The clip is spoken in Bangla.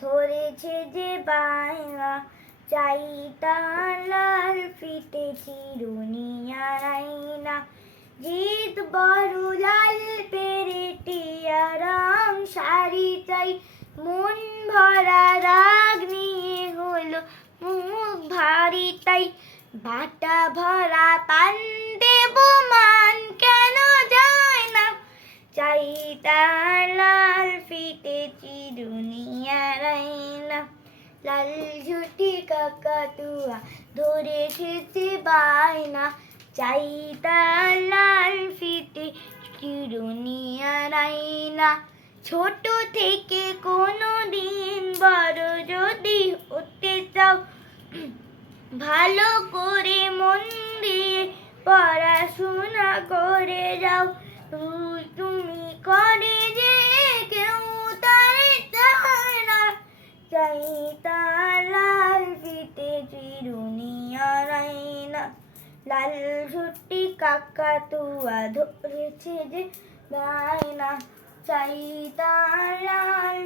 ধরেছে যে বায়না চাই তার লাল চিরুনিয়া রাইনা। জিত বড় লাল পেরে টিয়া রং শাড়ি চাই। মন ভরা রাগ নিয়ে হলো মুখ ভারী তাই। বাটা ভরা পান দেব তার লাল ফিতে চিরুনিয়া রাইনা লাল ঝুটি কাকাতুয়া ধরে খেতে বায়না। চাই তার লাল ফিতে চিরুনিয়া রাইনা ছোট থেকে কোনো দিন বড় যদি হতে চাও, ভালো করে মন দিয়ে পড়াশোনা করে যাও। তুমি করে যে কেউ তারে না চাই তার লাল ফিতে চিরুনিয়া রাইনা। লাল ঝুটি ধরেছে যে বায়না। চাই তার লাল